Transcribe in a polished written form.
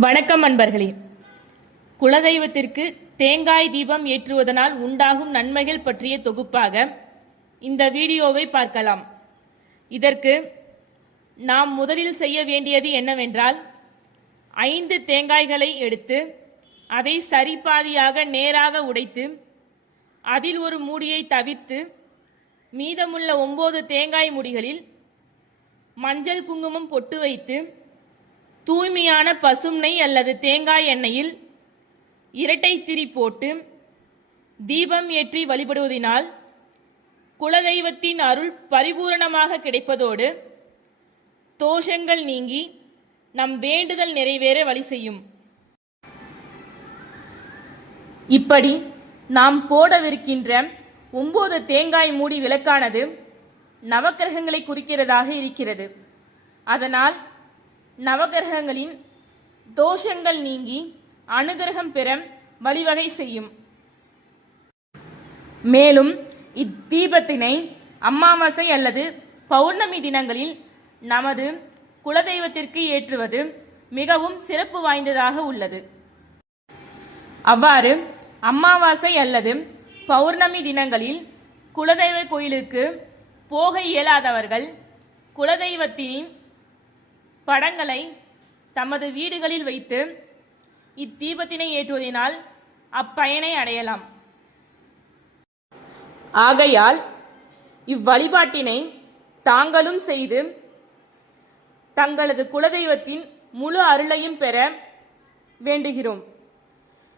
வணக்கம் அன்பர்களே. குலதெய்வத்திற்கு தேங்காய் தீபம் ஏற்றுவதனால் உண்டாகும் நன்மைகள் பற்றிய தொகுப்பாக இந்த வீடியோவை பார்க்கலாம். இதற்கு நாம் முதலில் செய்ய வேண்டியது என்னவென்றால் 5 தேங்காய்களை எடுத்து அதை சரிபாதியாக நேராக உடைத்து அதில் ஒரு மூடியை தவிர்த்து மீதமுள்ள 9 தேங்காய் மூடிகளில் மஞ்சள் குங்குமம் பொட்டு வைத்து தூய்மையான பசும் நெய் அல்லது தேங்காய் எண்ணெயில் இரட்டை திரி போட்டு தீபம் ஏற்றி வழிபடுவதனால் குலதெய்வத்தின் அருள் பரிபூரணமாக கிடைப்பதோடு தோஷங்கள் நீங்கி நம் வேண்டுதல் நிறைவேற வழி செய்யும். இப்படி நாம் போடவிருக்கின்ற 9 தேங்காய் மூடி விளக்கானது நவக்கிரகங்களை குறிக்கிறதாக இருக்கிறது. அதனால் நவகிரகங்களின் தோஷங்கள் நீங்கி அனுகிரகம் பெற வழிவகை செய்யும். மேலும் இத்தீபத்தினை அமாவாசை அல்லது பௌர்ணமி தினங்களில் நமது குலதெய்வத்திற்கு ஏற்றுவது மிகவும் சிறப்பு வாய்ந்ததாக உள்ளது. அவ்வாறு அமாவாசை அல்லது பௌர்ணமி தினங்களில் குலதெய்வ கோயிலுக்கு போக இயலாதவர்கள் குலதெய்வத்தின் படங்களை தமது வீடுகளில் வைத்து இத்தீபத்தினை ஏற்றுவதனால் அப்பயனை அடையலாம். ஆகையால் இவ்வழிபாட்டினை தாங்களும் செய்து தங்களது குலதெய்வத்தின் முழு அருளையும் பெற வேண்டுகிறோம்.